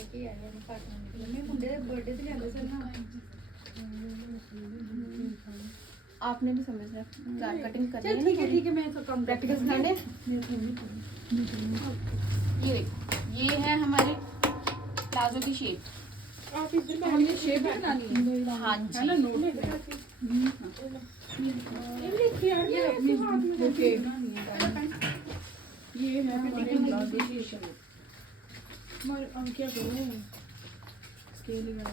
लेके आए हैं काटने निकले मैं मुंडे दे बर्थडे ते लेंदे सर ना आपने भी समझना चार कटिंग करनी है। चल ठीक है मैं तो कम प्रैक्टिकल सिखाने। ये देखो ये है हमारे प्लाजो की शेप। आप इधर में हमने शेप बनानी है। हाँ जी है ना नोट ये देखिए यार ये अपने हाथ में ओके ये है हमारे प्लाजो की शेप। मगर हम क्या करें स्केल लगा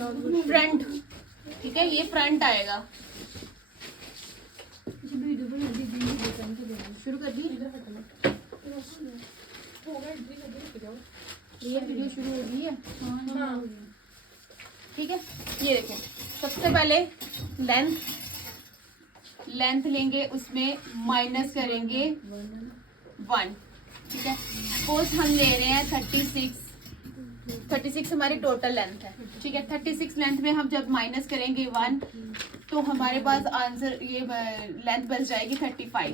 दो फ्रंट। ठीक है ये फ्रंट आएगा। शुरू कर दी ये वीडियो शुरू हो गई है। ठीक है ये देखो सबसे पहले लेंथ लेंगे उसमें माइनस करेंगे 1। ठीक है सपोज हम ले रहे हैं 36 हमारी टोटल लेंथ है। ठीक है 36 लेंथ में हम जब माइनस करेंगे 1 तो हमारे पास आंसर ये लेंथ बच जाएगी 35।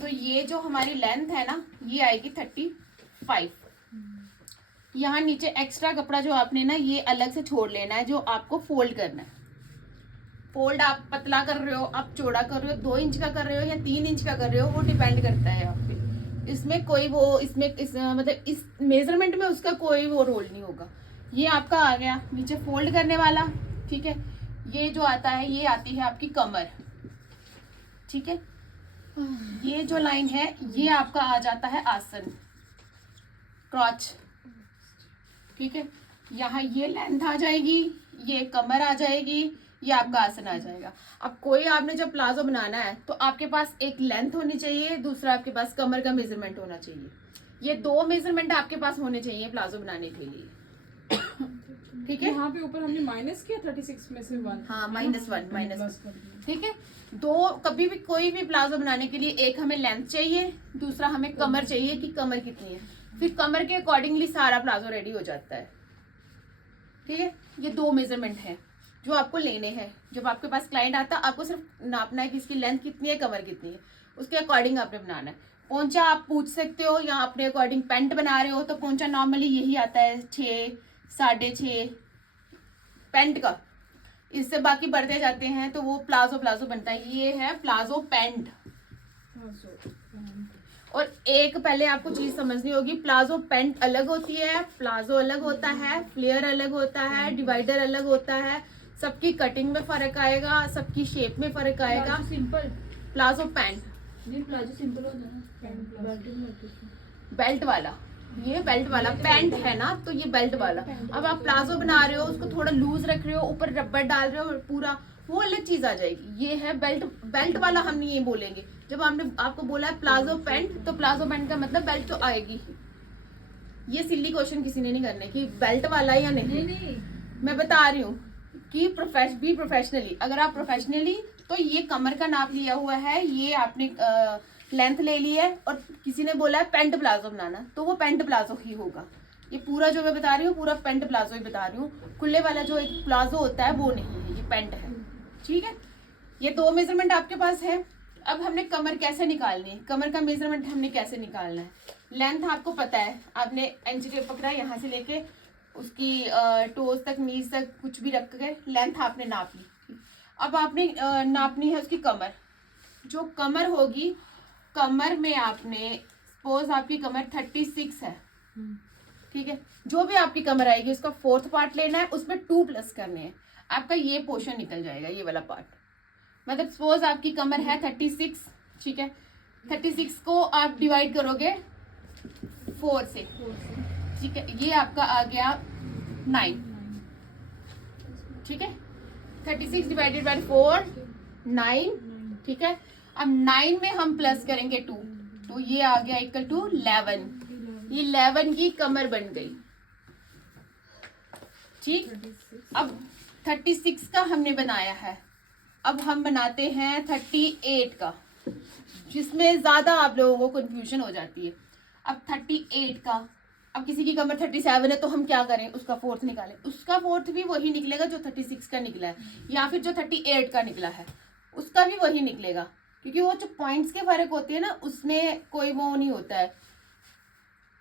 तो ये जो हमारी लेंथ है ना ये आएगी 35। यहाँ नीचे एक्स्ट्रा कपड़ा जो आपने ना ये अलग से छोड़ लेना है जो आपको फोल्ड करना है। फोल्ड आप पतला कर रहे हो आप चौड़ा कर रहे हो 2 इंच का कर रहे हो या 3 इंच का कर रहे हो वो डिपेंड करता है आप पे। इसमें कोई वो मतलब इस मेजरमेंट में उसका कोई वो रोल नहीं होगा। ये आपका आ गया नीचे फोल्ड करने वाला। ठीक है ये जो आता है ये आती है आपकी कमर। ठीक है ये जो लाइन है ये आपका आ जाता है आसन क्रॉच। ठीक है यहाँ ये लेंथ आ जाएगी ये कमर आ जाएगी ये आपका आसन आ जाएगा। अब कोई आपने जब प्लाजो बनाना है तो आपके पास एक लेंथ होनी चाहिए दूसरा आपके पास कमर का मेजरमेंट होना चाहिए। ये 2 मेजरमेंट आपके पास होने चाहिए प्लाजो बनाने के लिए। ठीक है यहाँ पे ऊपर हमने माइनस किया 36 में से 1। हाँ -1 माइनस। ठीक है 2 कभी भी कोई भी प्लाजो बनाने के लिए एक हमें लेंथ चाहिए दूसरा हमें कमर चाहिए कि कमर कितनी है। फिर कमर के अकॉर्डिंगली सारा प्लाजो रेडी हो जाता है। ठीक है ये 2 मेजरमेंट है जो आपको लेने हैं। जब आपके पास क्लाइंट आता है आपको सिर्फ नापना है कि इसकी लेंथ कितनी है कमर कितनी है उसके अकॉर्डिंग आपने बनाना है। पोंचा आप पूछ सकते हो या अपने अकॉर्डिंग पैंट बना रहे हो तो पोंचा नॉर्मली यही आता है 6 6.5 पैंट का। इससे बाकी बढ़ते जाते हैं तो वो प्लाजो बनता है। ये है प्लाजो पैंट। और एक पहले आपको चीज समझनी होगी प्लाजो पैंट अलग होती है प्लाजो अलग होता है फ्लेयर अलग होता है डिवाइडर अलग होता है। सबकी कटिंग में फर्क आएगा सबकी शेप में फर्क आएगा। सिंपल प्लाजो पैंट नहीं प्लाजो सिंपल होता है बेल्ट वाला ये बेल्ट वाला पैंट है ना तो ये बेल्ट वाला। अब आप प्लाजो बना रहे हो उसको थोड़ा लूज रख रहे हो ऊपर रबर डाल रहे हो पूरा वो अलग चीज आ जाएगी। ये है बेल्ट वाला हम नहीं ये बोलेंगे। जब हमने आपको बोला है प्लाजो पैंट तो प्लाजो पैंट का मतलब बेल्ट तो आएगी ही। ये सिली क्वेश्चन किसी ने नहीं करना कि बेल्ट वाला या नहीं। मैं बता रही हूँ कि बी प्रोफेशनली। अगर आप प्रोफेशनली तो ये कमर का नाप लिया हुआ है ये आपने लेंथ ले ली है और किसी ने बोला है पेंट प्लाजो बनाना तो वो पेंट प्लाजो ही होगा। ये पूरा जो मैं बता रही हूँ पूरा पेंट प्लाजो ही बता रही हूँ। खुले वाला जो एक प्लाजो होता है वो नहीं है ये पेंट है। ठीक है ये 2 मेजरमेंट आपके पास है। अब हमने कमर कैसे निकालनी है कमर का मेजरमेंट हमने कैसे निकालना है। लेंथ आपको पता है आपने इंच टेप पकड़ा यहाँ से लेके उसकी टोज तक नीज तक कुछ भी रख के लेंथ आपने नाप ली। अब आपने नापनी है उसकी कमर। जो कमर होगी कमर में आपने सपोज आपकी कमर 36 है। ठीक है जो भी आपकी कमर आएगी उसका 4th पार्ट लेना है उसमें 2 प्लस करने हैं। आपका ये पोर्शन निकल जाएगा ये वाला पार्ट। मतलब सपोज आपकी कमर है 36। ठीक है 36 को आप डिवाइड करोगे 4 से। ठीक है ये आपका आ गया 9। ठीक है 36 डिवाइडेड बाय 4 9। ठीक है अब 9 में हम प्लस करेंगे 2 तो ये आ गया इक्वल टू 11। ये 11 की कमर बन गई। ठीक अब 36 का हमने बनाया है। अब हम बनाते हैं 38 का जिसमें ज्यादा आप लोगों को कंफ्यूजन हो जाती है। अब 38 का अब किसी की कमर 37 है तो हम क्या करें उसका 4th निकालें। उसका 4th भी वही निकलेगा जो 36 का निकला है या फिर जो 38 का निकला है उसका भी वही निकलेगा। क्योंकि वो जो पॉइंट्स के फर्क होते हैं ना, उसमें कोई वो नहीं होता है,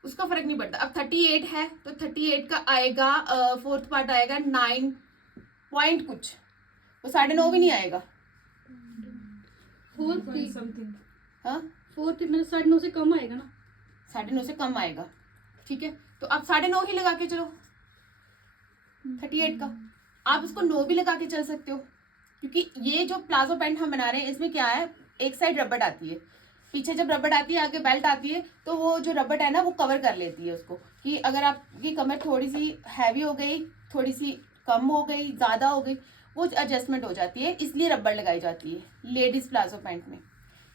उसका फर्क नहीं पड़ता। अब 38 है तो 38 का आएगा, फोर्थ पार्ट आएगा 9 पॉइंट कुछ, वो 9.5 भी नहीं आएगा। 4 समथिंग। हाँ 4 मतलब 9.5 से कम आएगा ना, 9.5 से कम आएगा, ठीक है। तो आप 9.5 ही लगा के चलो 38 का, आप उसको 9 भी लगा के चल सकते हो, क्योंकि ये जो प्लाजो पैंट हम बना रहे हैं इसमें क्या है, एक साइड रबड़ आती है, पीछे जब रबड़ आती है आगे बेल्ट आती है, तो वो जो रबड़ है ना वो कवर कर लेती है उसको, कि अगर आपकी कमर थोड़ी सी हैवी हो गई, थोड़ी सी कम हो गई, ज्यादा हो गई, वो एडजस्टमेंट हो जाती है, इसलिए रबड़ लगाई जाती है लेडीज प्लाजो पैंट में,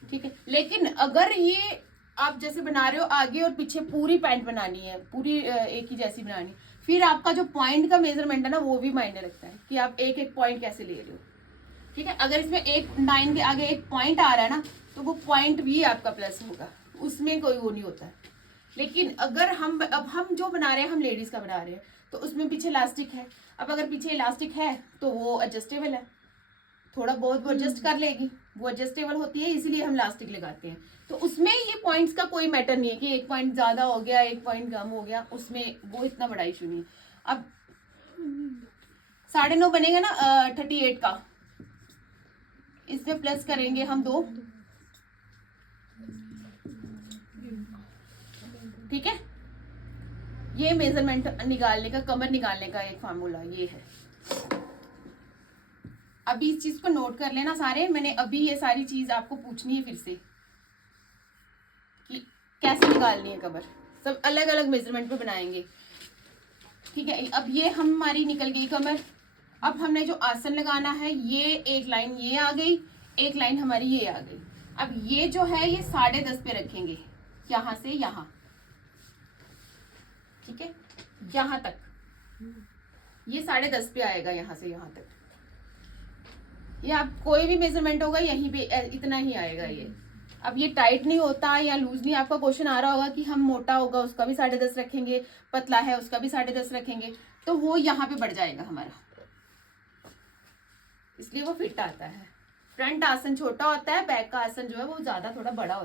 ठीक है। लेकिन अगर ये आप जैसे बना रहे हो आगे और पीछे पूरी पैंट बनानी है, पूरी एक ही जैसी बनानी है, फिर आपका जो पॉइंट का मेजरमेंट है ना वो भी मायने रखता है कि आप एक एक पॉइंट कैसे ले रहे हो, ठीक है। अगर इसमें एक 9 के आगे एक पॉइंट आ रहा है ना, तो वो पॉइंट भी आपका प्लस होगा, उसमें कोई वो नहीं होता है। लेकिन अगर हम जो बना रहे हैं, हम लेडीज का बना रहे हैं, तो उसमें पीछे इलास्टिक है। अब अगर पीछे इलास्टिक है तो वो एडजस्टेबल है, थोड़ा बहुत वो एडजस्ट कर लेगी, वो एडजस्टेबल होती है, इसीलिए हम इलास्टिक लगाते हैं। तो उसमें ये पॉइंट्स का कोई मैटर नहीं है कि एक पॉइंट ज्यादा हो गया, एक पॉइंट कम हो गया, उसमें वो इतना बड़ा इशू नहीं है। अब 9.5 बनेगा ना 38 का, इसमें प्लस करेंगे हम 2, ठीक है। ये मेजरमेंट निकालने का, कमर निकालने का एक फार्मूला ये है। अभी इस चीज को नोट कर लेना सारे, मैंने अभी ये सारी चीज आपको पूछनी है फिर से कि कैसे निकालनी है कमर, सब अलग अलग मेजरमेंट पे बनाएंगे, ठीक है। अब ये हमारी निकल गई कमर। अब हमने जो आसन लगाना है, ये एक लाइन ये आ गई, एक लाइन हमारी ये आ गई। अब ये जो है ये 10.5 पे रखेंगे, यहां से यहां, ठीक है, यहां तक ये 10.5 पे आएगा, यहां से यहां तक। ये आप कोई भी मेजरमेंट होगा यहीं पे इतना ही आएगा ये। अब ये टाइट नहीं होता या लूज नहीं, आपका क्वेश्चन आ रहा होगा कि हम मोटा होगा उसका भी 10.5 रखेंगे, पतला है उसका भी 10.5 रखेंगे, तो वो यहाँ पे बढ़ जाएगा हमारा, इसलिए वो फिट आता है। फ्रंट आसन छोटा होता है, बैक का आसन जो है वो ज्यादा थोड़ा बड़ा होता है।